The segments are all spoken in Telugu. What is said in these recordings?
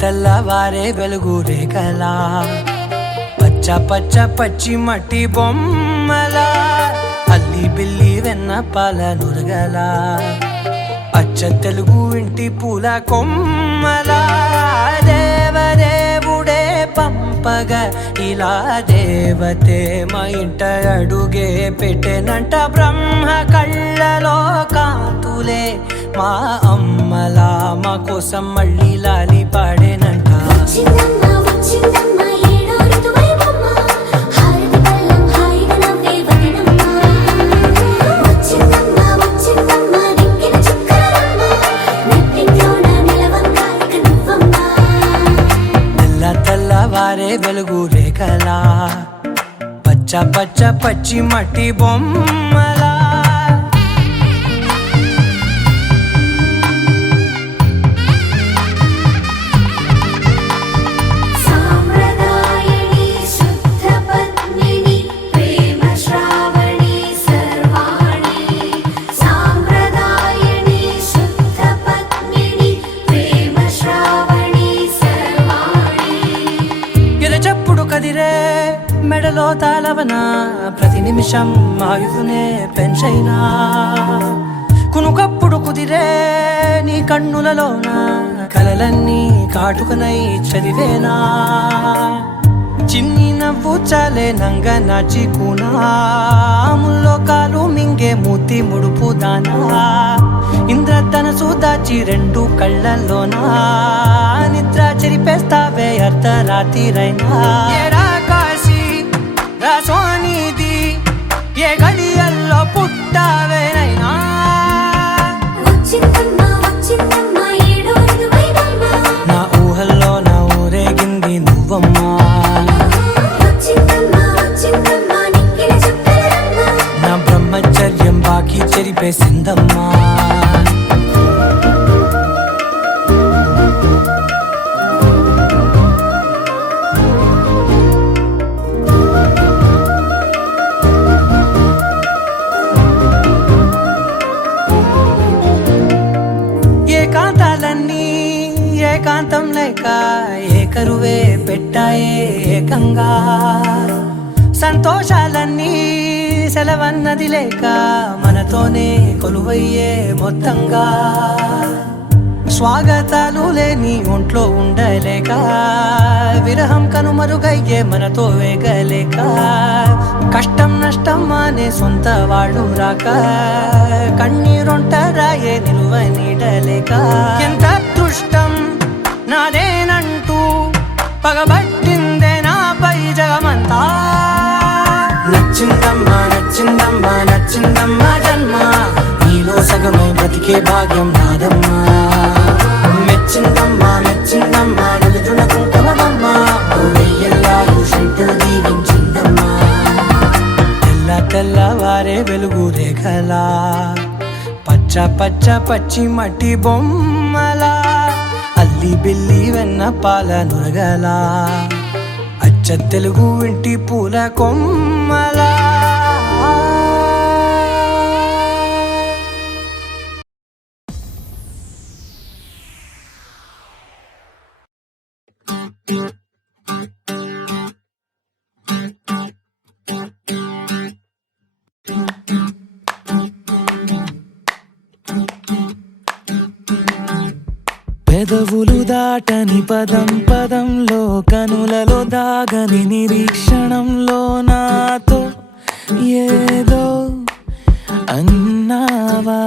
తెల్లవారే వెలుగు రేఖలా పచ్చ పచ్చ పచ్చి మట్టి బొమ్మలా అల్లి బిల్లి వెన్న పాల నురగలా అచ్చ తెలుగు ఇంటి పూల కొమ్మలా దేవదేవుడే పంపగా ఇలా దేవతే మా ఇంట అడుగే పెట్టెనంట బ్రహ్మ కళ్ళలో కాంతులే మా అమ్మలా మా కోసం మళ్ళీ లాలి పాడేనంట తెల్లవారే వెలుగు రేఖలా పచ్చ పచ్చ పచ్చి మట్టి బొమ్మలా కదిరే మెడలో తాళవన ప్రతి నిమిషం ఆయుధునే పెంచైనా కునుకప్పుడు కుదిరే నీ కన్నులలోన కలలన్నీ కాటుకనై చదివేనా చిన్ని నవ్వు చాలే నంగ నాచి కూనాముల్లో కాలు మింగే మూతి ముడుపు దానా ఇంద్రధనసు దాచి రెండు కళ్ళల్లోనా నిద్ర చెరిపేస్తావే అర్ధరాత్రిరైనా కాశీ రాసోనిది ఏ గడియల్లో పుట్టావేనైనా నా ఊహల్లో నా ఊరేగింది నువ్వమ్మా నా బ్రహ్మచర్యం బాకీ చెరిపేసిందమ్మా ఏకాంతాలన్నీ ఏకాంతం లేక ఏకరువే పెట్టాయే ఏకంగా సంతోషాలన్నీ సెలవన్నది లేక మనతోనే కొలువయ్యే మొత్తంగా స్వాగతాలు లేని ఒంట్లో ఉండలేక విరహం కనుమరుగయ్యే మనతో వేగలేక కష్టం నష్టం అనే సొంత వాళ్ళు రాక కన్నీరొంటరాయే నిలువ నీడలేక ఎంత అదృష్టం నాదేనంటూ పగబట్టిందే నాపై జగమంతా నచ్చిందమ్మా నచ్చిందమ్మా నచ్చిందమ్మా జన్మ నీలో సగమై బ్రతికే భాగ్యం నాదమ్మా మెచ్చిందమ్మా మెచ్చిందమ్మా నలుదున కుంకుమమ్మా వెయ్యల్లాలు శంకరు దీవించిందమ్మా తెల్లవారే వెలుగు రేఖలా పచ్చ పచ్చ పచ్చి మట్టి బొమ్మలా అల్లి బిల్లి వెన్న పాల నురగలా అచ్చ తెలుగు ఇంటి పూల కొమ్మలా పెదవులు దాటని పదం పదంలో కనులలో దాగని నిరీక్షణంలో నాతో ఏదో అన్నావా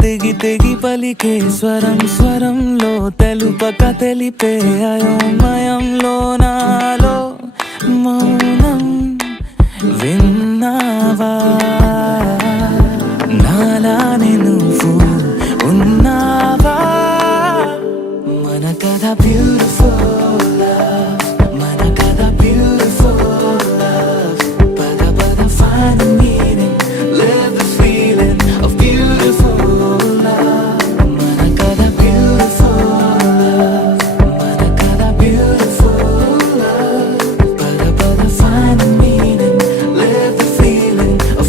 తెగి తెగి పలికే స్వరం స్వరంలో తెలుపక తెలిపే అయోమయంలో నాలో మౌనం విన్నావా నాలానే నువ్వు ఉన్నావా మన కథ బ్యూటిఫుల్ లవ్ మన కథ బ్యూటిఫుల్ లవ్ పద పద find the meaning live the feeling of beautiful love మన కథ beautiful love మన కథ beautiful love పద పద find the meaning live the feeling of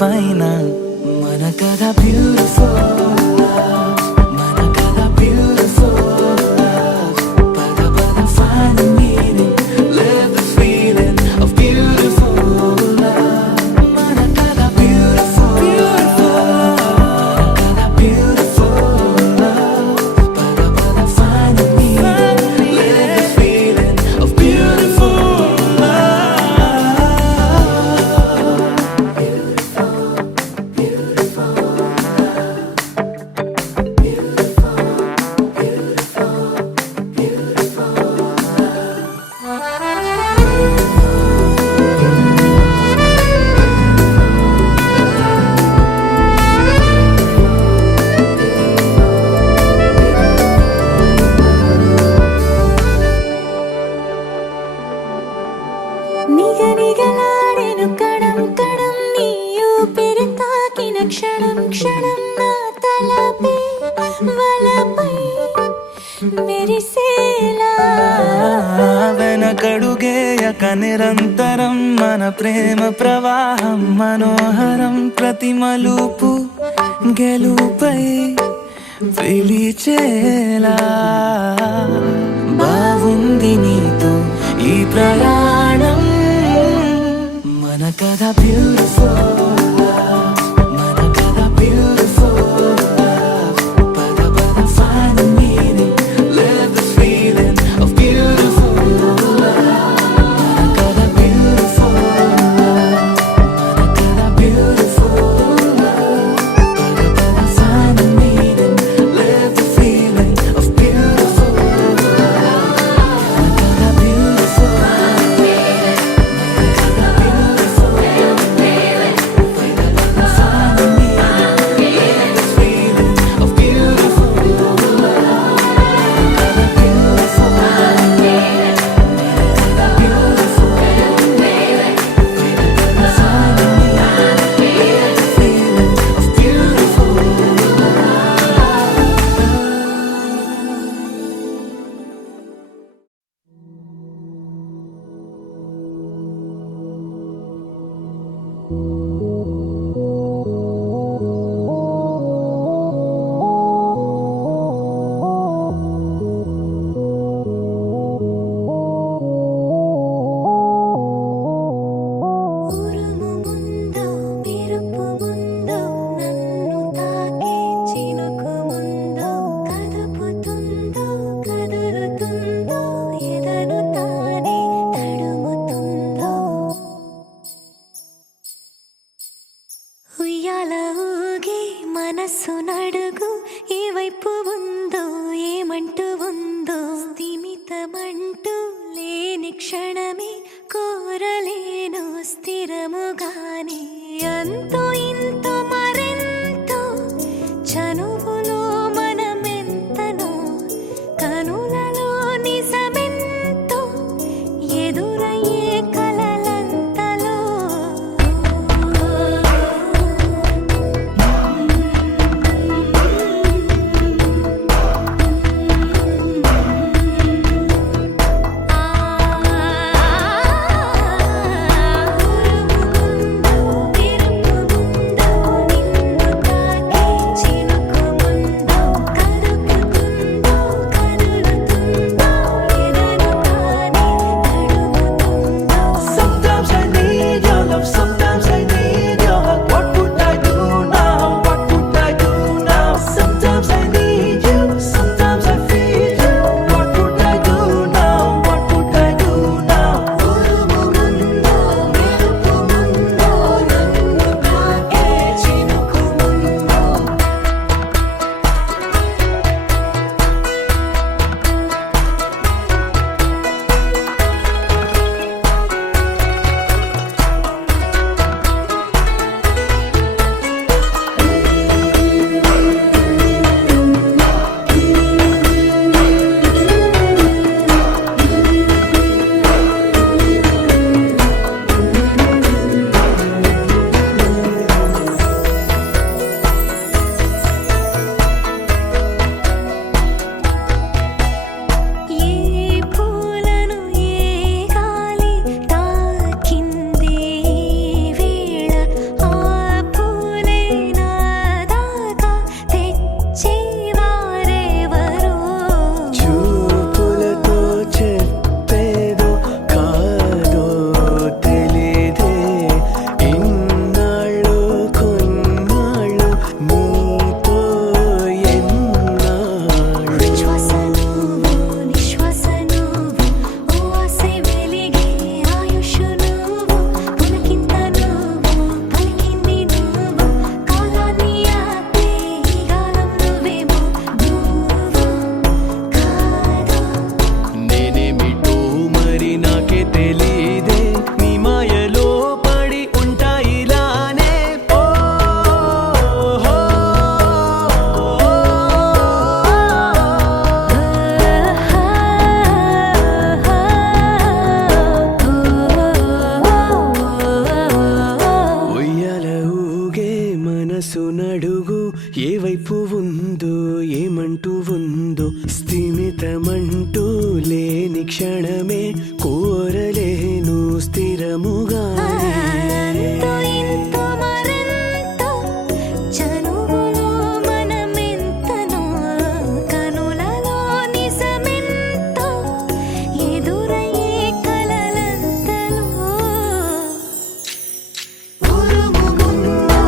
పైన మన కథ బ్యూటిఫుల్ మన కథ బ్యూటిఫుల్ పద పద find the meaning live the feeling of beautiful మన కథ beautiful మన కథ beautiful పద పద find the meaning live the feeling of beautiful నిగనిగలాడెను Kadam Kadam నీ ఊపిరి తాకిన క్షణం క్షణం నా తలపై వలపై మెరిసేలా వెనకడుగేయక నిరంతరం మన ప్రేమ ప్రవాహం మనోహరం ప్రతి మలుపు గెలుపై పిలిచేలా బాగుంది నీతో ఈ ప్రయాణం మన కథ బ్యూటిఫుల్ మన కథ బ్యూటిఫుల్ పద పద find the meaning live the feeling of beautiful మన కథ beautiful మన కథ beautiful పద పద find the meaning live the feeling of beautiful మన కథ beautiful ఉరుము ముందో మెరుపు ముందో నన్ను తాకే చినుకు ముందో కదుపుతుందో కదులుతుందో ఎదను తానే తడుముతుందో ఉయ్యాల ఊగి మనస్సు నడుగు ఏ వైపు ఉందో ఏమంటూ ఉందో స్థిమితమంటూ లేని క్షణమే కోరలేను స్థిరముగానే అంతో ఇంతో మరెంతో చనువులో మనమెంతనో కనులలో నిజమెంతో ఎదురయ్యే కలలంతలో ఉరుము ముందో మెరుపు స్థిమితమంటూ లేని క్షణమే కోరలేను స్థిరముగా అంతో ఇంతో మరెంతో చనువులో మనమెంతనో కనులలో నిజమెంతో ఎదురయ్యే కలలంతలో ఉరుముగుందో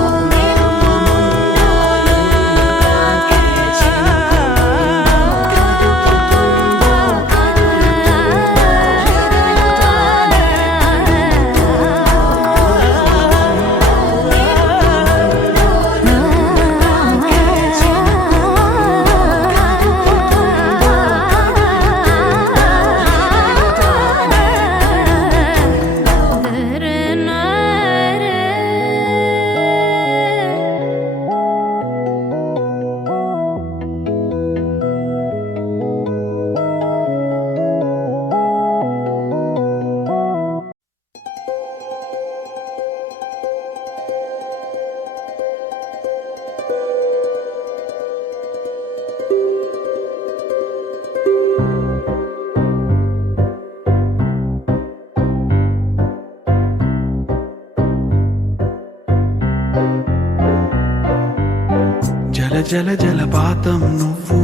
జల జల జలపాతం నువ్వు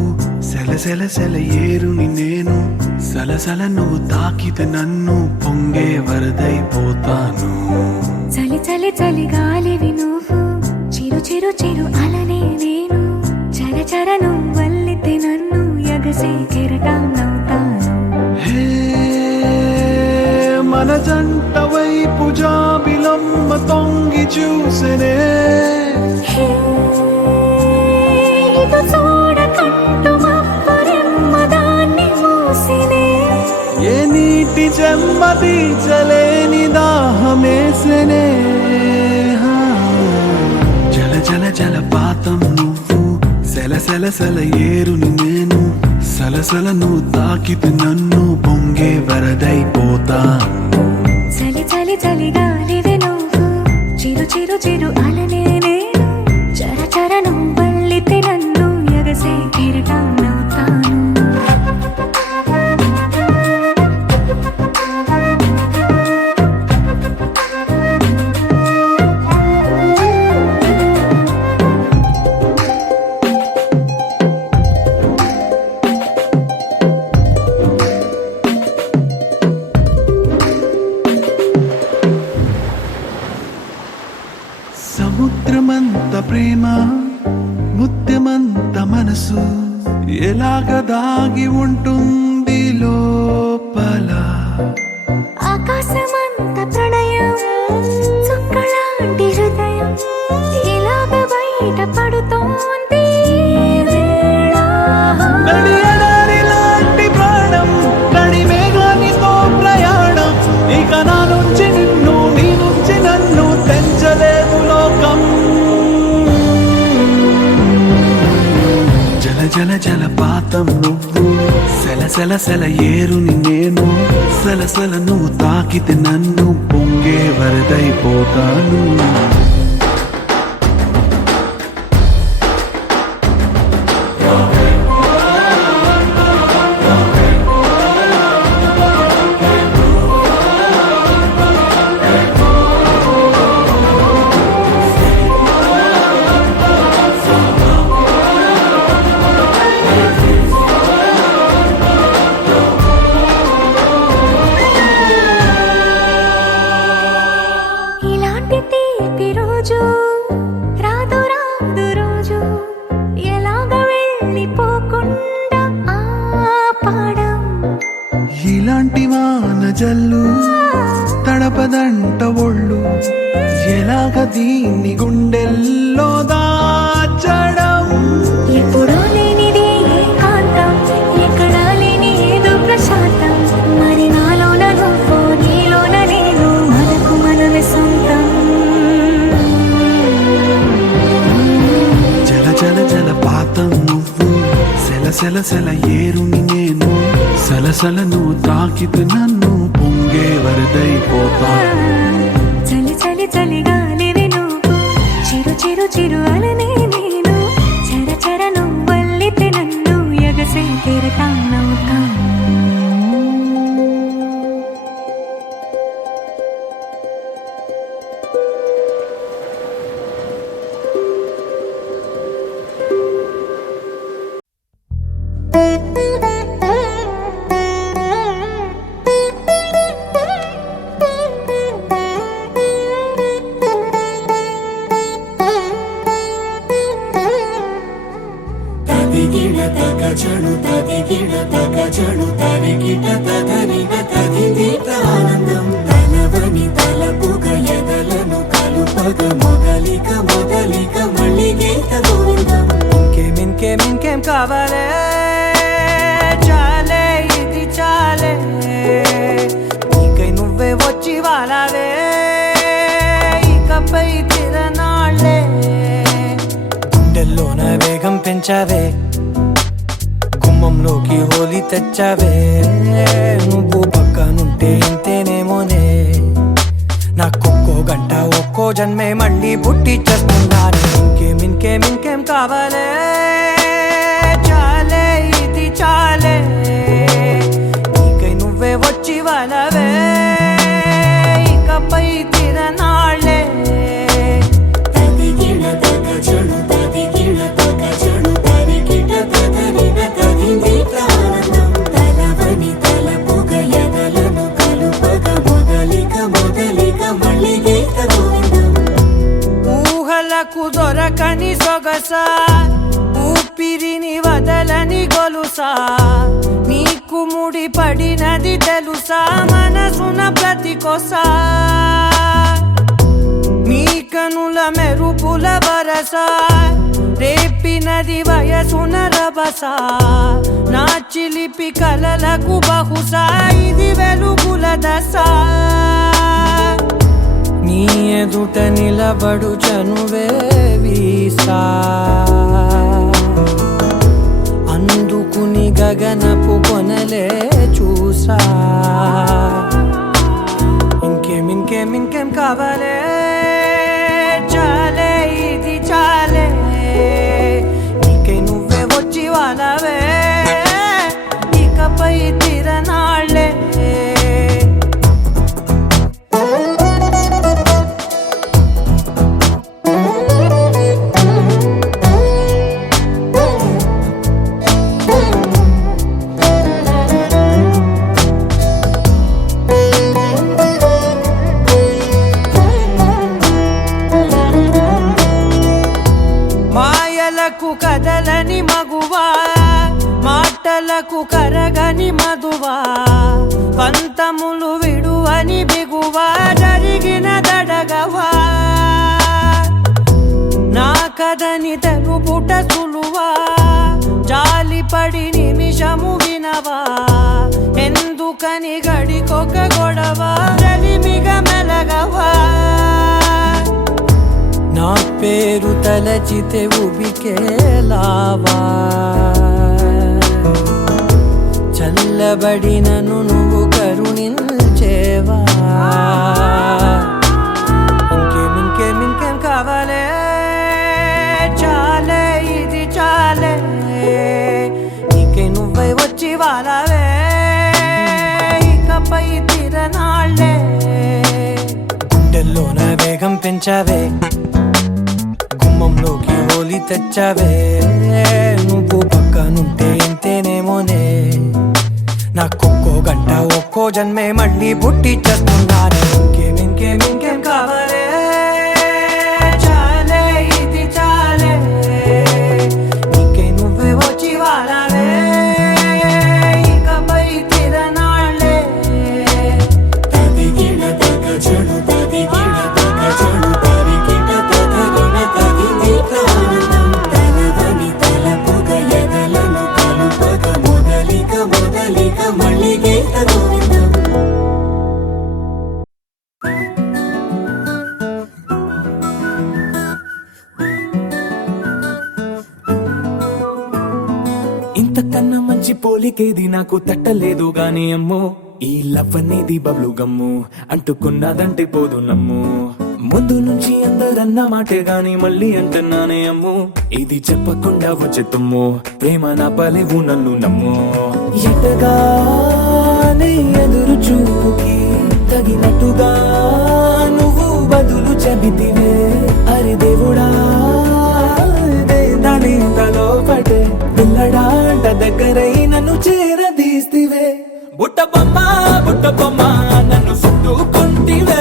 సెల సెల సెల ఏరుని నేను సలసల నువ్వు తాకితే నన్ను పొంగే వరదైపోతాను చలి చలి చలి గాలివి నువ్వు చిరు చిరు చిరు అలనే నేను చర చర నువ్వల్లితే నన్ను ఎగసే కెరటం నవ్వుతాను హే మన జంట వైపు జాబిలమ్మ తొంగి చూసెనే హే, ఇటు చూడకంటూ మబ్బురెమ్మ దాన్ని మూసినే ఏ నీటి చెమ్మ తీర్చలేని దాహమేసెనే జల జల జలపాతం నువ్వు సెల సెల సెల ఏరుని నేను సలసల నువ్వు తాకితే నన్ను పొంగే వరదైపోతాను చలి చలి చలి గాలివి నువ్వు చిరు చిరు చిరు అలనే నేను చర చర నువ్వల్లితే నన్ను ఎగసే కెరటం నవ్వుతాను సముద్రమంత ప్రేమ ముత్యమంత మనసు ఎలాగ దాగి ఉంటుంది లోపల ఆకాశమంత ప్రణయం చుక్కలాంటి హృదయం ఇలాగ బయట పడుతోంది ఈ వేళ. నడి ఎడారి లాంటి ప్రాణం నడి మేఘానితో ప్రయాణం ఇక నా నుంచి నిన్ను నీ నుంచి నన్ను తెంచలేదు లోకం జల జల జలపాతం నువ్వు సెల సెల సెల ఏరుని నేను సలసల నువ్వు తాకితే నన్ను పొంగే వరదైపోతాను ఇలాంటి తీపి రోజు రాదు రాదు రోజు ఎలాగ వెళ్ళిపోకుండా ఆపడం ఇలాంటి వాన జల్లు తడపదంట ఒళ్ళు ఎలాగ దీన్ని గుండెల్లో దాచడం ఎప్పుడో లేనిది ఏకాంతం ఎక్కడా లేని ఏదో ప్రశాంతం మరి నాలోన నువ్వు నీలోన నేను మనకు మనమే సొంతం జల జల జలపాతం నువ్వు సెల సెల సెల ఏరుని నేను సలసల నువ్వు తాకితే నన్ను పొంగే వరదైపోతాను చలి చలి చలి గాలివి నువ్వు చిరు చిరు చిరు అలనే నేను చర చర నువ్వల్లితే నన్ను ఎగసే తగచడు తదిగిడ తగచడు తరిగిట తగరిన తదిదీట ఆనందం తలవని తలపుగ ఎదలను కలుపగ మొదలిక మొదలిక మళ్ళీ గీత గోవిందం ఇంకేం కావాలే చాలే ఇది చాలే నీకై నువ్వే వచ్చి వాలావే ఇకపై తిరనాళ్ళే గుండెల్లోన వేగం పెంచావే గుమ్మంలోకి హోలీ తెచ్చావే నువ్వు పక్కనుంటే ఇంతేనేమోనే నాకొక్కో గంట ఒక్కో జన్మే మళ్ళీ పుట్టి చేస్తున్నాను ఇంకేం కావాలే చాలే ఇది చాలే నీకై నువ్వే వచ్చి వాలవే ఇకపై తిరనాళ్ళే తదిగిడ తగచడు తదిగిడ తగచడు తరిగిట తగరిన తదిదీట ఆనందం తలవని తలపుగ ఎదలను కలుపగ మొదలిక మొదలిక మళ్ళీ గీత గోవిందం ఊహలకు దొరకని సొగసా ఊపిరిని వదలని గొలుసా నీకు ముడి పడినది తెలుసా మనసున ప్రతి కొసా నీ కనుల మెరుపుల వరస రేపినది వయసున రభస నా చిలిపి కలలకు బహుశా ఇది వెలుగుల దశ నీ ఎదుట నిలబడు చనువే వీసా అందుకుని గగనపు కొనలే చూసా ఇంకేం కావాలే చాలే ఇది చాలే నీకై నువ్వే వచ్చి వాలవే ఇకపై తిరనాళ్ళే మాయలకు కదలని మగువా మాటలకు కరగని మధువా పంతములు విడువని బిగువా జరిగిన దడగవా నా కథని తెలుపుట సులువా జాలిపడి నిమిషము వినవా ఎందుకని గడికొక గొడవ రలిమిగ మెలగవా నా పేరు తలచితే ఉబికేలావా చల్లబడినను నువ్వు కరుణించేవా ఇంకేం కావాలే చాలే ఇది చాలే నీకై నువ్వై వచ్చి వాలవే ఇకపై తిరనాళ్ళే గుండెల్లోన వేగం పెంచావే గుమ్మంలోకి హోలీ తెచ్చావే నువ్వు పక్కనుంటే ఇంతేనేమోనే నాకొక్కో గంట ఒక్కో జన్మే మళ్ళీ పుట్టి చేస్తున్నాను ఇంకేం కావాలే చాలే ఇది చాలే నీకై నువ్వే వచ్చి వాలవే ఇకపై తిరనాళ్ళే తదిగిడ తగచడు తదిగిడ తగచడు తరిగిట తగరిన తదిదీట ఆనందం తలవని తలపుగ ఎదలను కలుపగ మొదలిక మొదలిక మళ్ళీ గీత గోవిందం ఇంతకన్నా మంచి పోలికేది నాకు తట్టలేదు గాని అమ్మో ఈ లవ్ అనేది బబ్లు గమ్ము అంటుకున్నదంటే పోదు నమ్ము ముందు నుంచి అందరన్న మాటే గాని మళ్ళీ అంటున్నానే అమ్ము ఇది చెప్పకుండా వచ్చే తుమ్ము ప్రేమ నా పలేవు నన్ను నమ్ము ఎటగానే ఎదురు చూకి తగినట్టుగా నువ్వు బదులు చెబితివే అరే దేవుడా దాని తలో పడే పిల్లడాంట దగ్గరై నన్ను చేరదీస్తివే బుట్ట బొమ్మ నన్ను చుట్టుకుంటివే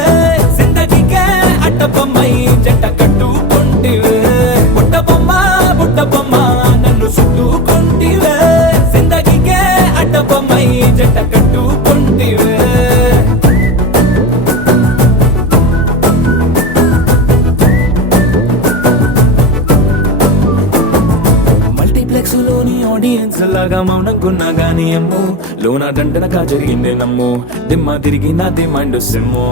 జిందగీకే అట్ట బొమ్మై జంట కట్టుకుంటివే బుట్ట బొమ్మ నన్ను చుట్టుకుంటివే ఆడియన్స్ లాగా మౌనంకున్నా గానీ అమ్ము లోన దండనగా జరిగిందే నమ్ము దిమ్మ తిరిగి నాది మైండ్ సిమ్ము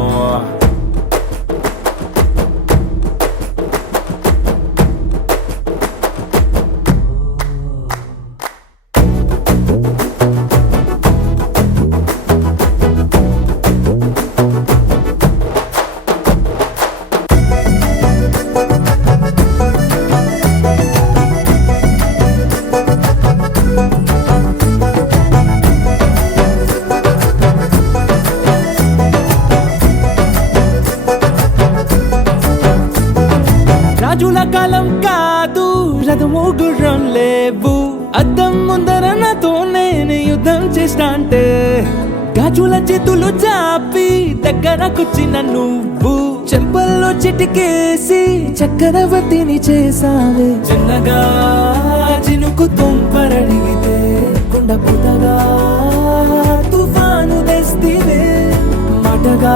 రాజుల కాలం కాదు రథము గుర్రం లేవు అద్దం ముందర నాతో నేను యుద్ధం చేస్తా అంటే గాజుల చేతులు చాపి దగ్గరకొచ్చిన నువ్వు చెంపల్లో చిటికేసి చక్రవర్తిని చేసావే చిన్నగా చినుకు తుంపరడిగితే కొండ పుటగా తుఫాను తెస్తివే మాటగా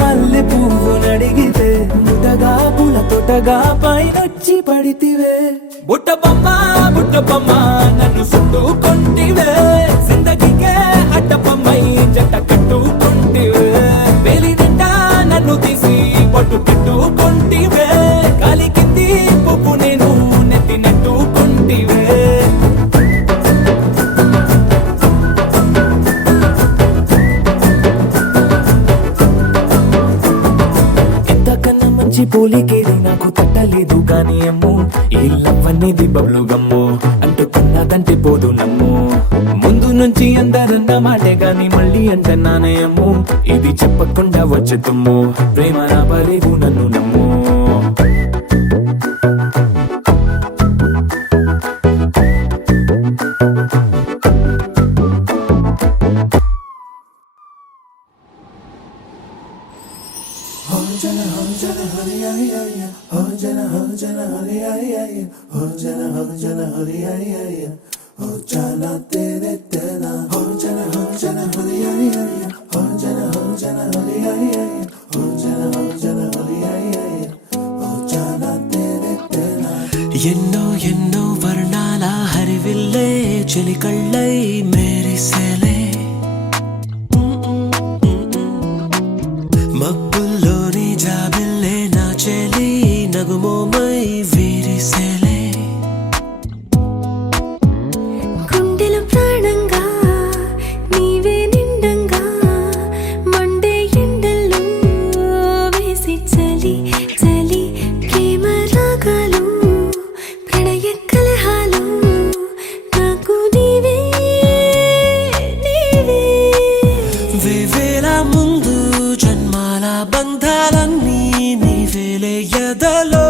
మల్లె పువ్వు నడిగితే ముటగా పూల తోటగా పైనొచ్చి పడితివే బుట్ట బొమ్మ నన్ను సుట్టుకొంటివే జిందగీకే అడ్డపమ్మై జంట కట్టుకొంటివే వేలి నిండా నన్ను తీసి పట్టు పెట్టుకొంటివే గాలి కింది పువ్వు నేను నెత్తి నెట్టుకొంటివే పోలికేది నాకు తట్టలేదు కానీ అమ్ము ఈ లవ్ అనేది బబ్లు గమ్ము అంటుకున్నదంటే పోదు నమ్ము ముందు నుంచి అందరన్న మాటే గాని మళ్ళీ అంటున్నానే అమ్ము ఇది చెప్పకుండా వచ్చే తుమ్ము ప్రేమ రాబలేవు నన్ను నమ్ము ఎన్నో ఎన్నో వర్ణాల హరివిల్లే చెలికళ్ళై మేరిసేలే మబ్బుల్లోని జాబిల్లే నా చెలి నగుమోమై వీరిసేలే గుండెలో ప్రాణంగా నీవే నిండంగా మండే ఎండల్లో వేసి చలి చలి ప్రేమ రాగాలు ప్రణయ కలహాలు నాకు నీవే నీవే వేవేల ముందు జన్మాల బంధాలన్నీ నీవేలే ఎదలో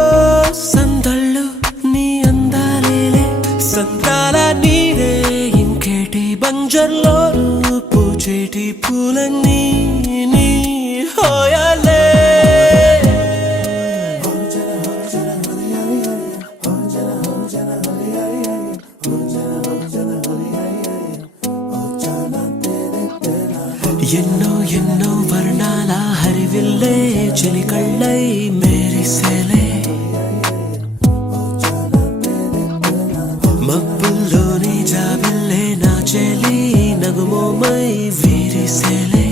సందళ్ళు నీ అందాలేలే సంతాల నీరే ఇంకేటి బంజర్లో పూచేటి పూలన్నీ నీ హోయాలే ఎన్నో ఎన్నో వర్ణాల హరివిల్లే చెలికళ్ళై మేరిసేలే మబ్బుల్లోని జాబిల్లే నా చెలి నగుమోమై వీరిసేలే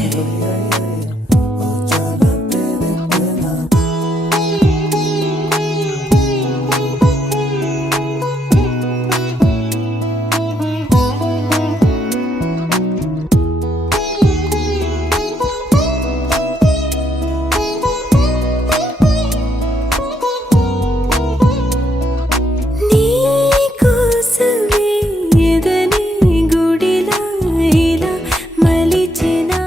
నీకోసమే ఎదని గుడిలా ఇలా మలిచినా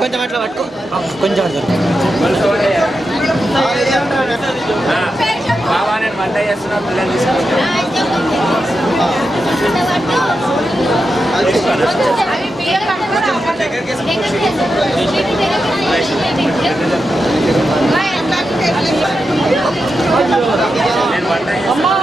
కొంచెం అట్లా పట్టుకో కొంచెం బాబా నేను వంట చేస్తున్నా పిల్లలు నేను వంట చేస్తున్నా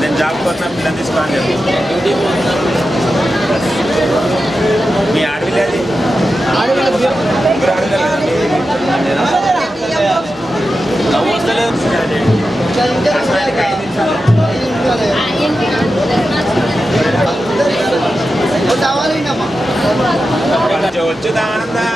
నేను జాబ్ కోసం పిల్లలు తీసుకోవాలని చెప్పి మీ ఆడపిల్లది ముగ్గురు ఆడపిల్లలు నవ్వు వస్తలేదు వచ్చుదానందా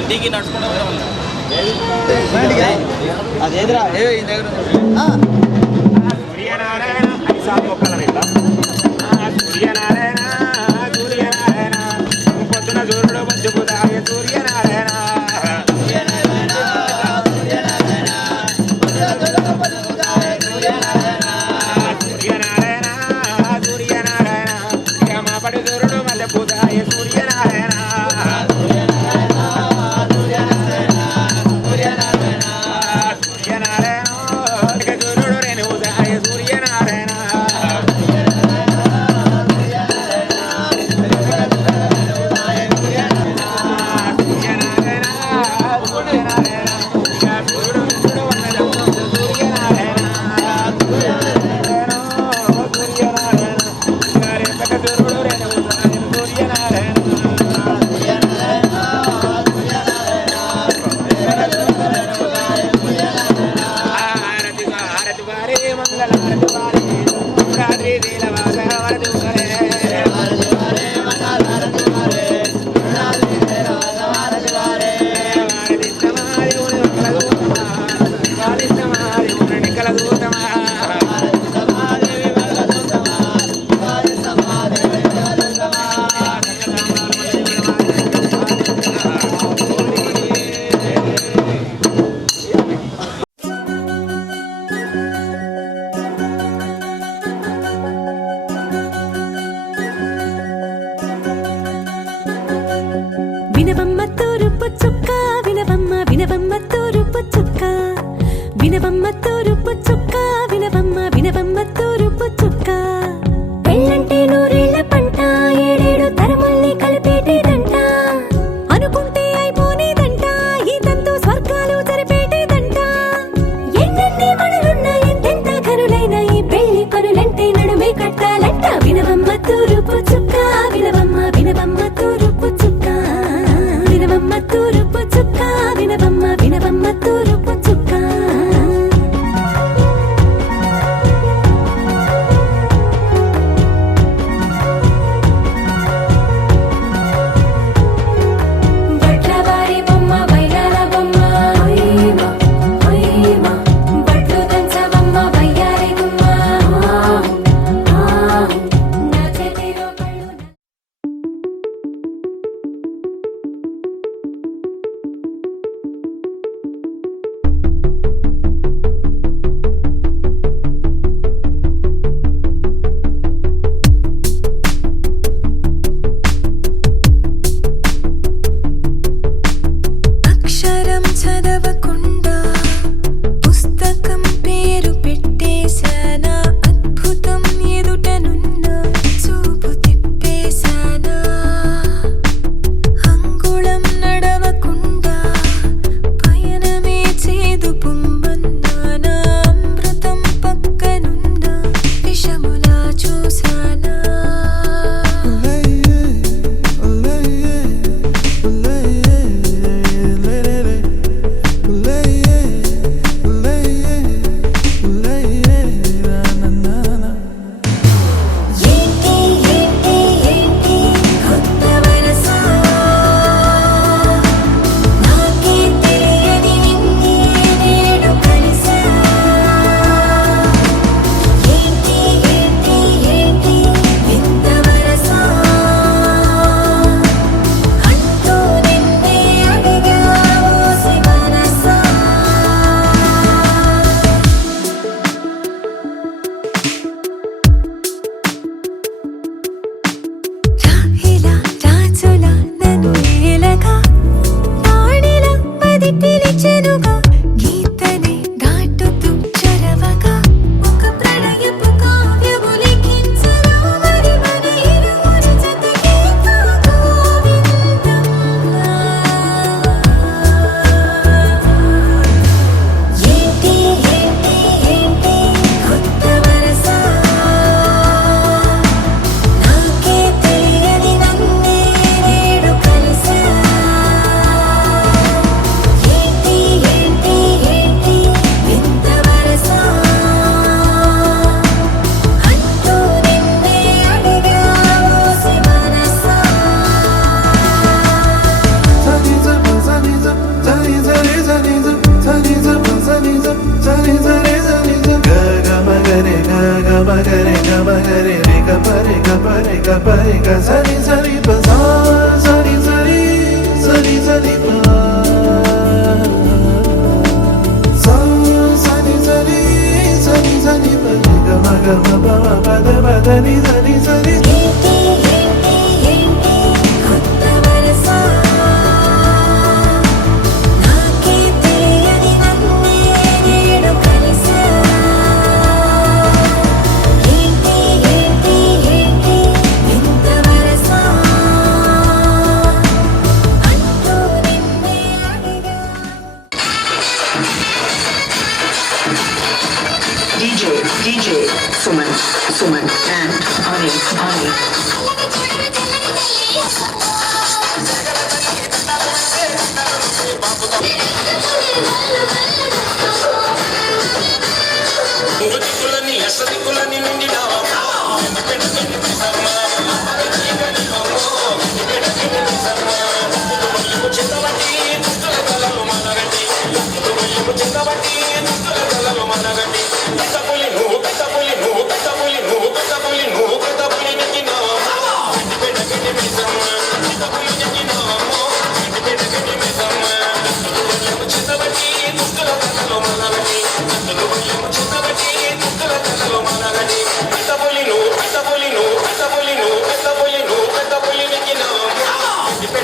ఇంటికి నడుచుకుంటూ అదేదిరా సూర్యనారాయణ అని సాగు మొక్కలు ఇట్లా సూర్యనారాయణ సూర్యనారాయణ పొద్దున సూర్యుడు పంచుకుతాయ సూర్యనారాయణ వినవమ్మ తూరుపు చుక్క వినవమ్మ వినవమ్మ తూరుపు చుక్క వినవమ్మ తూరుపు చుక్క వినవమ్మ వినవమ్మ తూరుపు చుక్క పెళ్ళంటే నూరేళ్ల పంట ఏడేడు తరముల్ని కలిపేటేదంట అనుకుంటే అయిపోనేదంట ఈ తంతు స్వర్గాలు జరిపేటేదంట ఎన్నెన్ని మనలున్న ఎంతెంత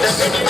Thank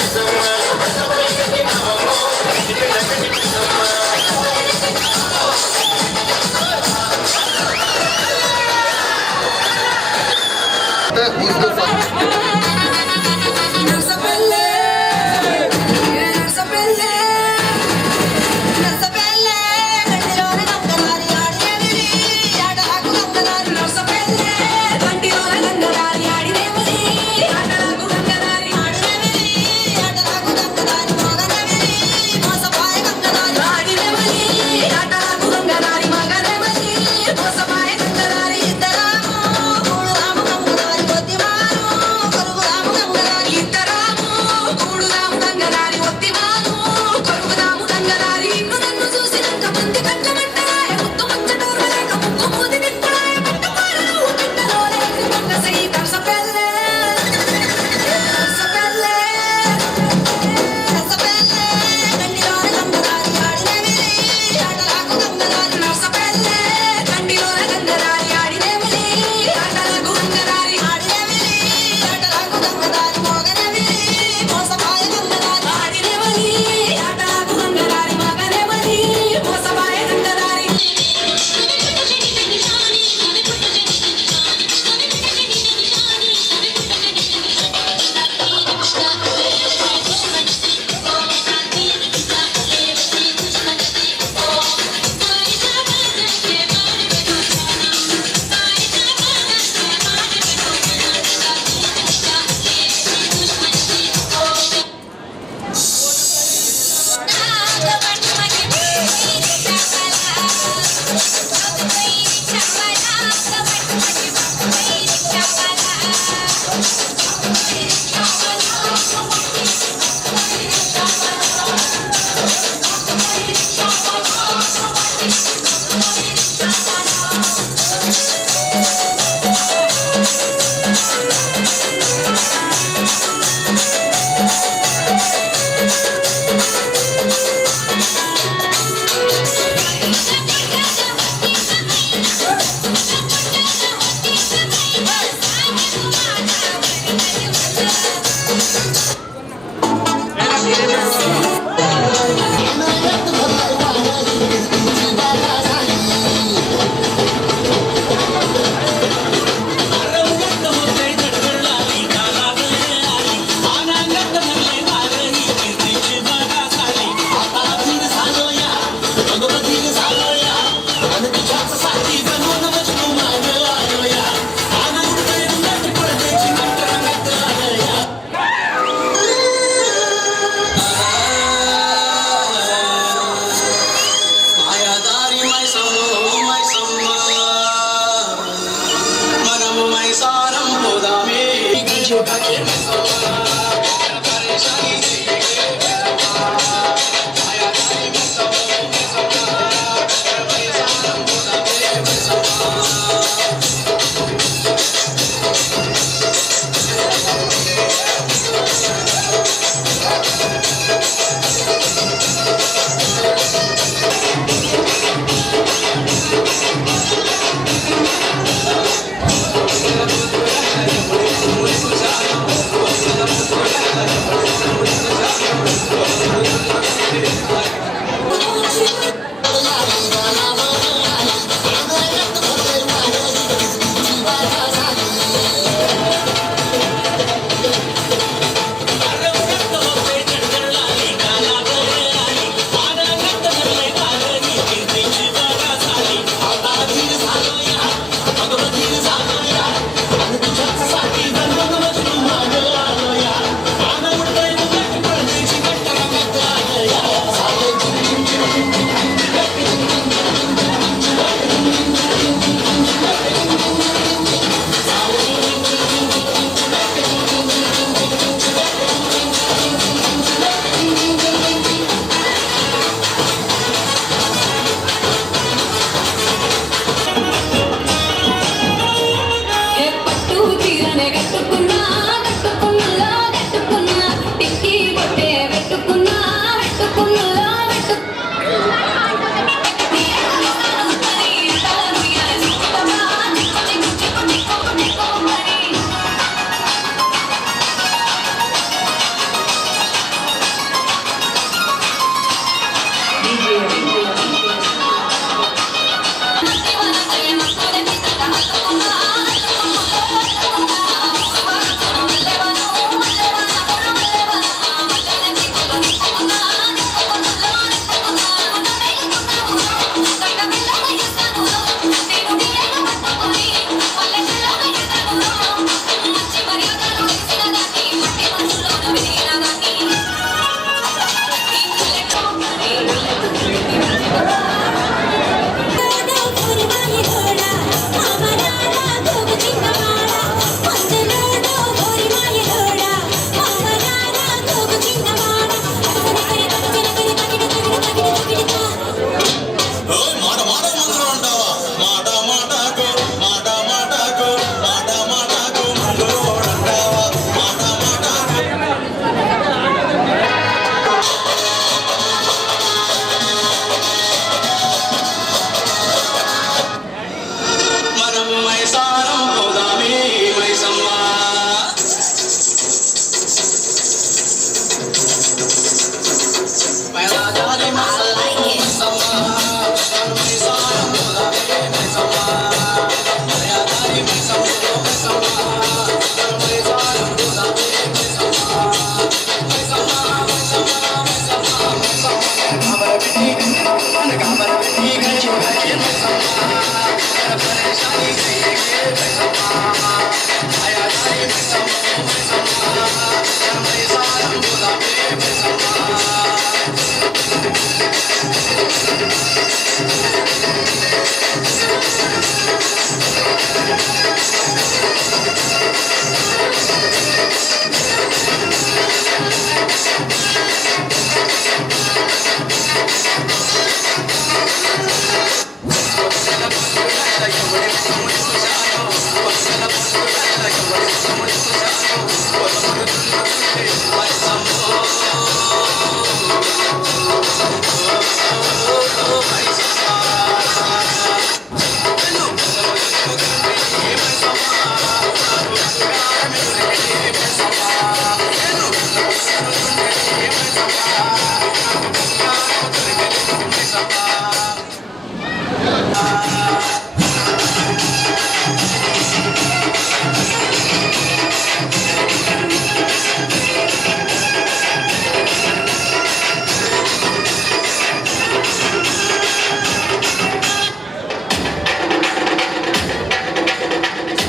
you.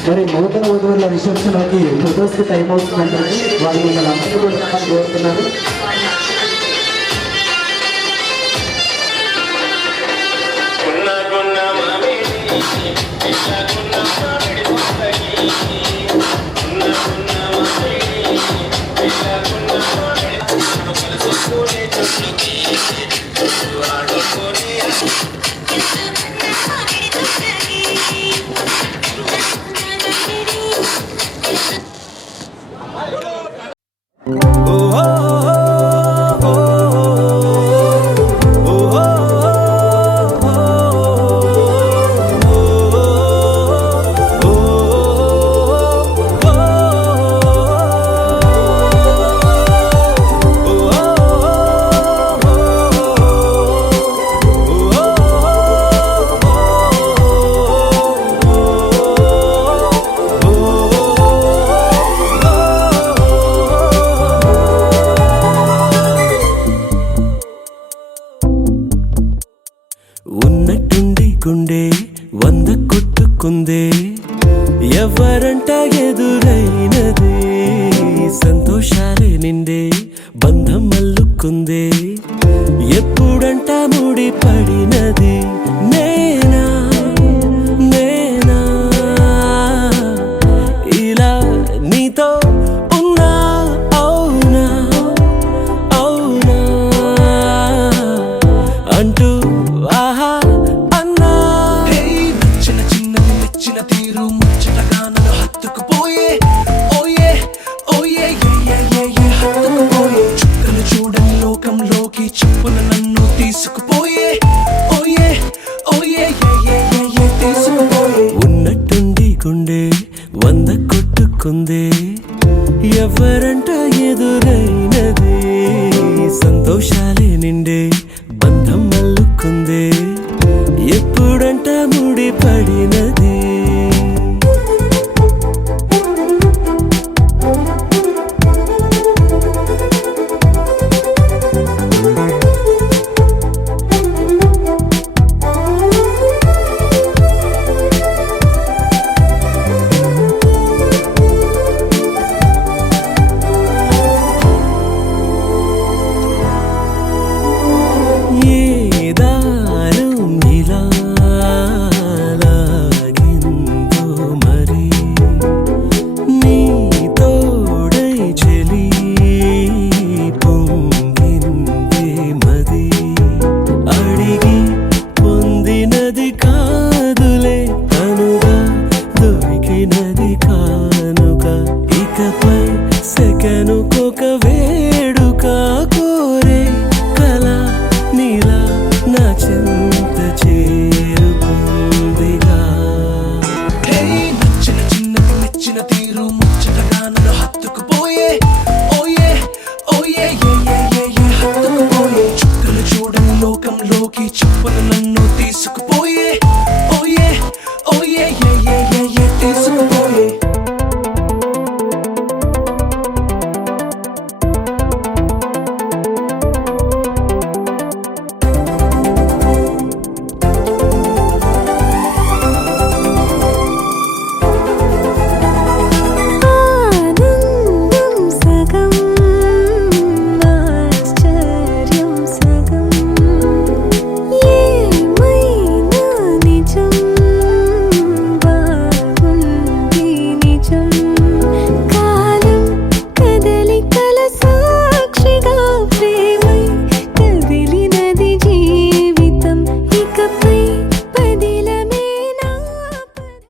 మరి నూతన వధువుల రిసెప్షన్కి ఫొటోస్కి టైం అవుతుందంటే వాళ్ళు మిమ్మల్ని అందరూ కూడా కోరుతున్నారు. ఉన్నట్టుండి గుండె 100 కొట్టుకుందే ఎవరంట ఎదురైనది సంతోషాలే నిండే బంధం మల్లుకుందే ఎప్పుడంట ముడి పడినది నేనా నేనా ఇలా నీతో ఉన్నా అవునా అవునా అంటూ ఆహా అన్నా నచ్చిన చిన్నది మెచ్చిన తీరు ముచ్చటగా నన్ను హత్తుకుపోయే ఓయే ఓయే హత్తుకుపోయే చుక్కలు చూడని లోకంలోకి చెప్పున నన్ను తీసుకుపోయే ఓయే ఓయే తీసుకుపోయే ఉన్నట్టుండి గుండె 100 కొట్టుకుందే ఎవరంట ఎదురైనది సంతోషాలే నిండే